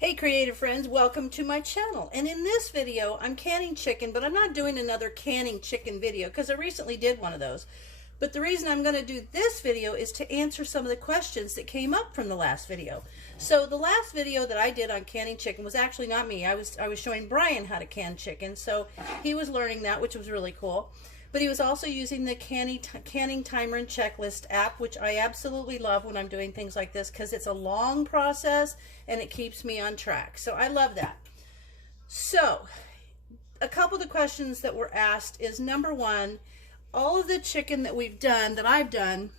Hey creative friends, welcome to my channel. And in this video, I'm canning chicken, but I'm not doing another canning chicken video because I recently did one of those. But the reason I'm going to do this video is to answer some of the questions that came up from the last video. So the last video that I did on canning chicken was actually not me. I was showing Brian how to can chicken. So he was learning that, which was really cool. But he was also using the canning timer and checklist app, which I absolutely love when I'm doing things like this because it's a long process and it keeps me on track. So I love that. So a couple of the questions that were asked is, number one, all of the chicken that we've done, that I've done,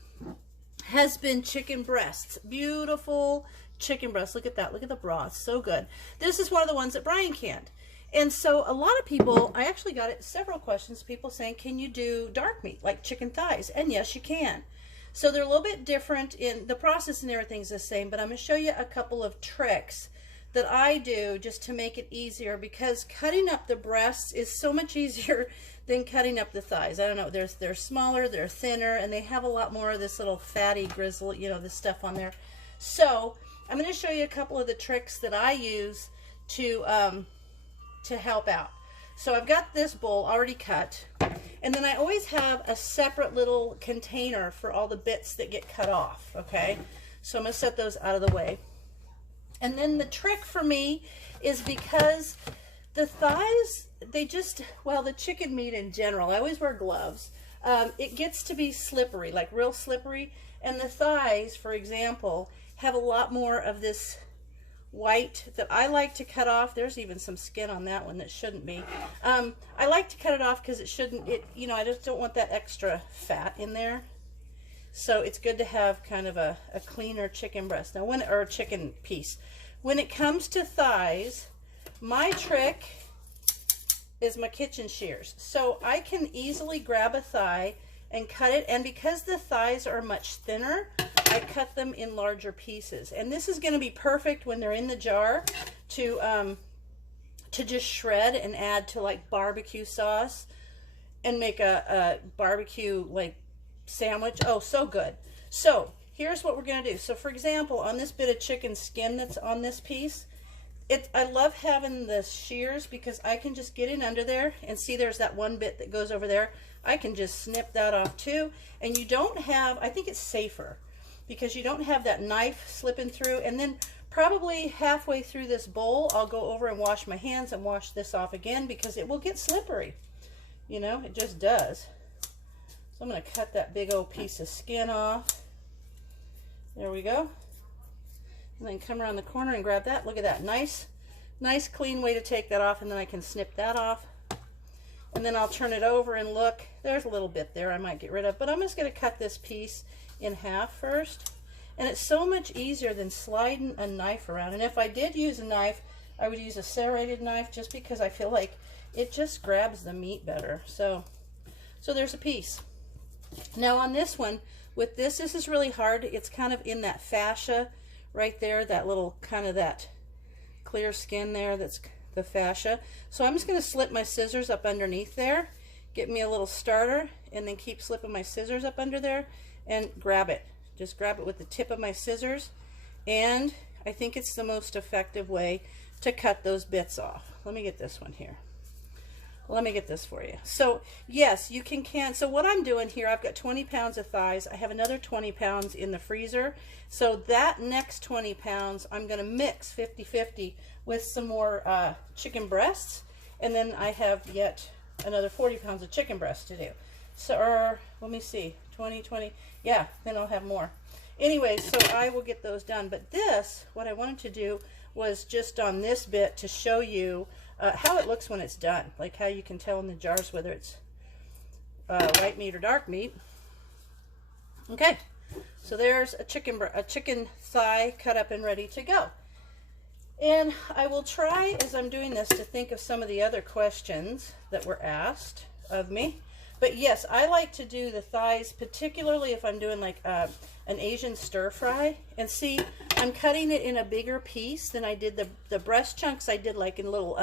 has been chicken breasts. Beautiful chicken breasts. Look at that. Look at the broth. So good. This is one of the ones that Brian canned. And so a lot of people, I actually got several questions, people saying, can you do dark meat, like chicken thighs? And yes, you can. So they're a little bit different in the process and everything's the same, but I'm going to show you a couple of tricks that I do just to make it easier, because cutting up the breasts is so much easier than cutting up the thighs. I don't know, they're smaller, they're thinner, and they have a lot more of this little fatty grizzle, you know, this stuff on there. So I'm going to show you a couple of the tricks that I use to help out. So I've got this bowl already cut, and then I always have a separate little container for all the bits that get cut off, okay? So I'm going to set those out of the way. And then the trick for me is, because the thighs, they just, well, the chicken meat in general, I always wear gloves, it gets to be slippery, like real slippery, and the thighs, for example, have a lot more of this white that I like to cut off. There's even some skin on that one that shouldn't be. I like to cut it off because you know, I just don't want that extra fat in there. So it's good to have kind of a cleaner chicken breast. Now, or a chicken piece. When it comes to thighs, my trick is my kitchen shears. So I can easily grab a thigh and cut it, and because the thighs are much thinner, I cut them in larger pieces. And this is going to be perfect when they're in the jar to just shred and add to like barbecue sauce and make a barbecue like sandwich. Oh, so good. So here's what we're going to do. So for example, on this bit of chicken skin that's on this piece, I love having the shears because I can just get in under there and see there's that one bit that goes over there. I can just snip that off too. And you don't have, I think it's safer because you don't have that knife slipping through. And then probably halfway through this bowl, I'll go over and wash my hands and wash this off again, because it will get slippery. You know, it just does. So I'm going to cut that big old piece of skin off. There we go. And then come around the corner and grab that. Look at that. Nice clean way to take that off. And then I can snip that off. And then I'll turn it over and look. There's a little bit there I might get rid of. But I'm just going to cut this piece in half first. And it's so much easier than sliding a knife around. And if I did use a knife, I would use a serrated knife, just because I feel like it just grabs the meat better. So there's a piece. Now on this one, with this is really hard. It's kind of in that fascia right there, that little kind of that clear skin there, that's the fascia. So I'm just going to slip my scissors up underneath there, get me a little starter, and then keep slipping my scissors up under there and grab it. Just grab it with the tip of my scissors, and I think it's the most effective way to cut those bits off. Let me get this one here. Let me get this for you. So yes, you can. So what I'm doing here, I've got 20 pounds of thighs. I have another 20 pounds in the freezer. So that next 20 pounds, I'm going to mix 50-50 with some more chicken breasts. And then I have yet another 40 pounds of chicken breasts to do. So, let me see, 20, yeah, then I'll have more. Anyway, so I will get those done. But this, what I wanted to do was just on this bit to show you how it looks when it's done, like how you can tell in the jars whether it's white meat or dark meat. Okay, so there's a chicken thigh cut up and ready to go. And I will try, as I'm doing this, to think of some of the other questions that were asked of me. But yes, I like to do the thighs, particularly if I'm doing like an Asian stir fry. And see, I'm cutting it in a bigger piece than I did the breast chunks. I did like in little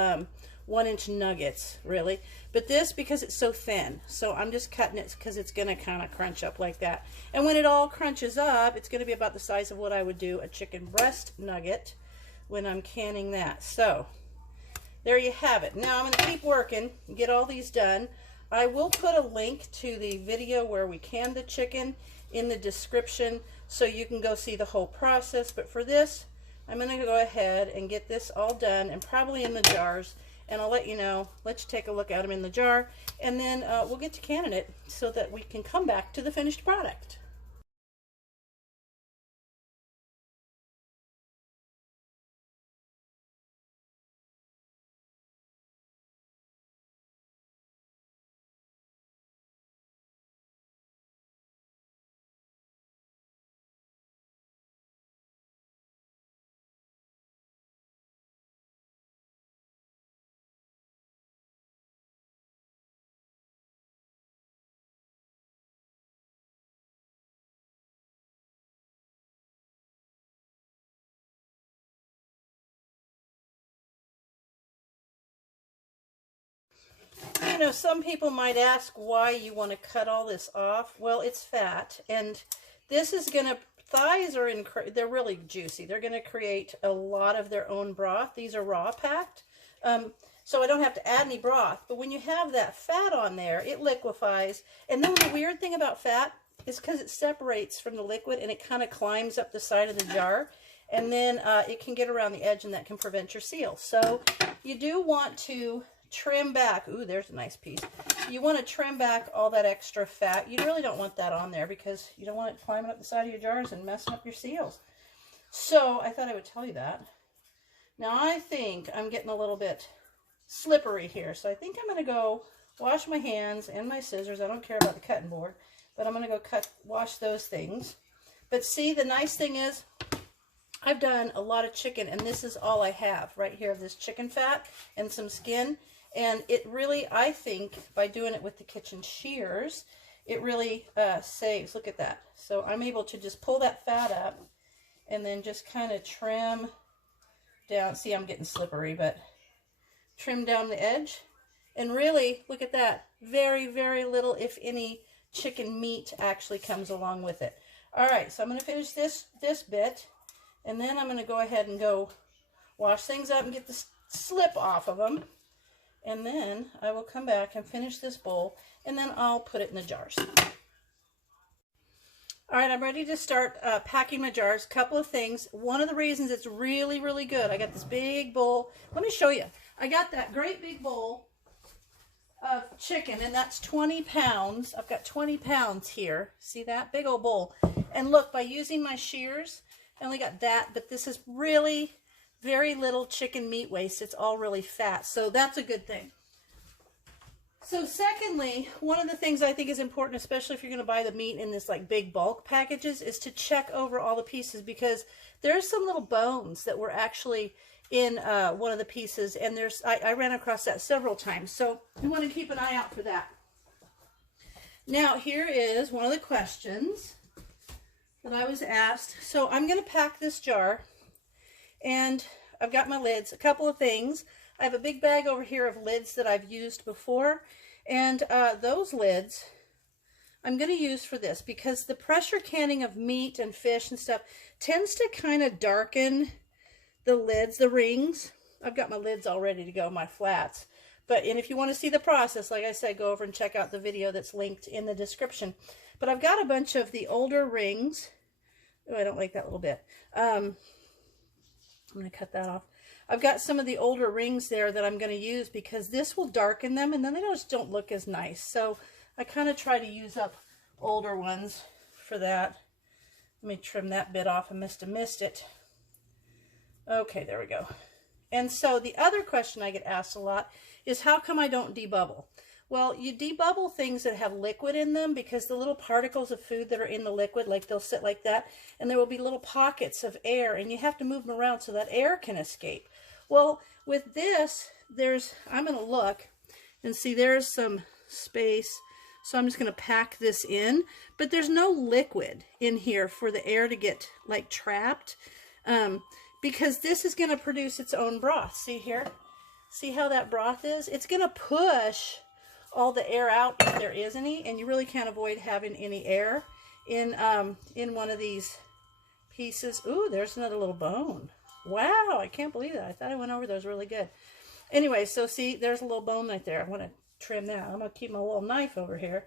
1-inch nuggets, really. But this, because it's so thin, so I'm just cutting it because it's going to kind of crunch up like that. And when it all crunches up, it's going to be about the size of what I would do a chicken breast nugget. when I'm canning that. So there you have it. Now I'm going to keep working and get all these done. I will put a link to the video where we canned the chicken in the description so you can go see the whole process. But for this, I'm going to go ahead and get this all done and probably in the jars. And I'll let you know, let you take a look at them in the jar. And then we'll get to canning it so that we can come back to the finished product. You know, some people might ask why you want to cut all this off. Well, it's fat, and this is going to, thighs are they're really juicy. They're going to create a lot of their own broth. These are raw packed, so I don't have to add any broth. But when you have that fat on there, it liquefies. And then the weird thing about fat is because it separates from the liquid and it kind of climbs up the side of the jar, and then it can get around the edge, and that can prevent your seal. So you do want to trim back. Ooh, there's a nice piece. You want to trim back all that extra fat. You really don't want that on there because you don't want it climbing up the side of your jars and messing up your seals. So I thought I would tell you that. Now I think I'm getting a little bit slippery here. So I think I'm going to go wash my hands and my scissors. I don't care about the cutting board, but I'm going to go wash those things. But see, the nice thing is I've done a lot of chicken, and this is all I have right here of this chicken fat and some skin. And it really, I think, by doing it with the kitchen shears, it really saves. Look at that. So I'm able to just pull that fat up and then just kind of trim down. See, I'm getting slippery, but trim down the edge. And really, look at that. Very, very little, if any, chicken meat actually comes along with it. All right, so I'm going to finish this bit, and then I'm going to go ahead and go wash things up and get the slip off of them. And then I will come back and finish this bowl, and then I'll put it in the jars. All right, I'm ready to start packing my jars. A couple of things. One of the reasons it's really, really good, I got this big bowl. Let me show you. I got that great big bowl of chicken, and that's 20 pounds. I've got 20 pounds here. See that? Big old bowl. And look, by using my shears, I only got that, but this is really very little chicken meat waste. It's all really fat, so that's a good thing. So secondly, one of the things I think is important, especially if you're going to buy the meat in this like big bulk packages, is to check over all the pieces, because there's some little bones that were actually in one of the pieces, and I ran across that several times, so you want to keep an eye out for that. Now here is one of the questions that I was asked. So I'm going to pack this jar, and I've got my lids. A couple of things. I have a big bag over here of lids that I've used before, and those lids I'm going to use for this, because the pressure canning of meat and fish and stuff tends to kind of darken the lids, the rings. I've got my lids all ready to go, my flats. And if you want to see the process, like I said, go over and check out the video that's linked in the description. But I've got a bunch of the older rings. Oh, I don't like that little bit. I'm going to cut that off. I've got some of the older rings there that I'm going to use, because this will darken them, and then they just don't look as nice. So I kind of try to use up older ones for that. Let me trim that bit off. I must have missed it. Okay, there we go. And so the other question I get asked a lot is, how come I don't debubble? Well, you debubble things that have liquid in them, because the little particles of food that are in the liquid, like they'll sit like that, and there will be little pockets of air, and you have to move them around so that air can escape. Well, with this, I'm going to look and see there's some space, so I'm just going to pack this in, but there's no liquid in here for the air to get like trapped, because this is going to produce its own broth. See here? See how that broth is? It's going to push all the air out if there is any, and you really can't avoid having any air in one of these pieces. Ooh, there's another little bone. Wow, I can't believe that. I thought I went over those really good. Anyway, so see, there's a little bone right there. I want to trim that. I'm going to keep my little knife over here.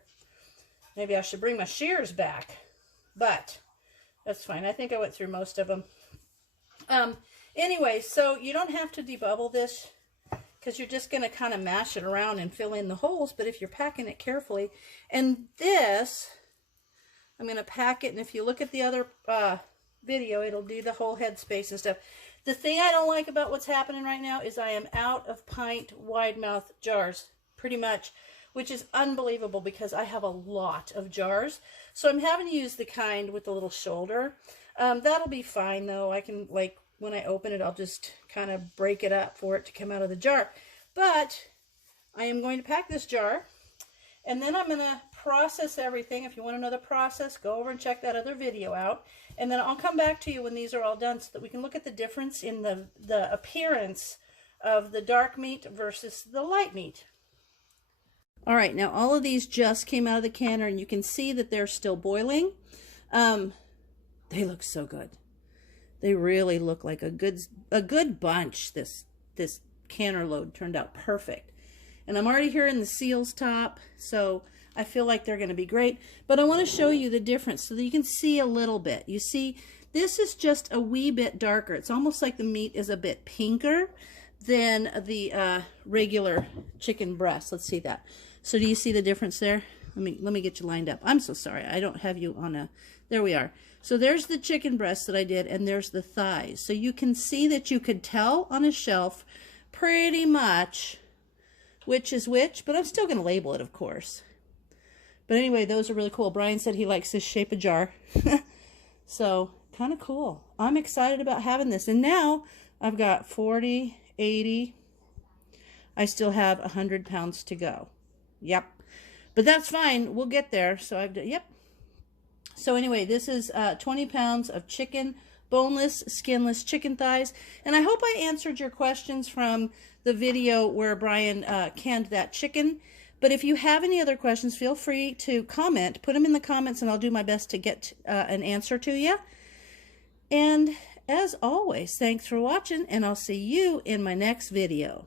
Maybe I should bring my shears back, but that's fine. I think I went through most of them. Anyway, so you don't have to debubble this because you're just going to kind of mash it around and fill in the holes, but if you're packing it carefully, and this, I'm going to pack it, and if you look at the other video, it'll do the whole head space and stuff. The thing I don't like about what's happening right now is I am out of pint wide mouth jars, pretty much, which is unbelievable because I have a lot of jars. So I'm having to use the kind with the little shoulder. That'll be fine though. I can, like, when I open it, I'll just kind of break it up for it to come out of the jar. But I am going to pack this jar, and then I'm going to process everything. If you want to know the process, go over and check that other video out. And then I'll come back to you when these are all done so that we can look at the difference in the appearance of the dark meat versus the light meat. All right, now all of these just came out of the canner, and you can see that they're still boiling. They look so good. They really look like a good bunch. This canner load turned out perfect. And I'm already hearing the seals top, so I feel like they're going to be great. But I want to show you the difference so that you can see a little bit. You see, this is just a wee bit darker. It's almost like the meat is a bit pinker than the regular chicken breast. Let's see that. So do you see the difference there? Let me get you lined up. I'm so sorry. I don't have you on a... There we are. So there's the chicken breast that I did, and there's the thighs. So you can see that you could tell on a shelf pretty much which is which, but I'm still going to label it, of course. But anyway, those are really cool. Brian said he likes this shape of jar. So, kind of cool. I'm excited about having this. And now, I've got 40, 80. I still have 100 pounds to go. Yep. But that's fine. We'll get there. So, I've done, yep. So, anyway, this is 20 pounds of chicken, boneless, skinless chicken thighs. And I hope I answered your questions from the video where Brian canned that chicken. But if you have any other questions, feel free to comment. Put them in the comments, and I'll do my best to get an answer to you. And as always, thanks for watching, and I'll see you in my next video.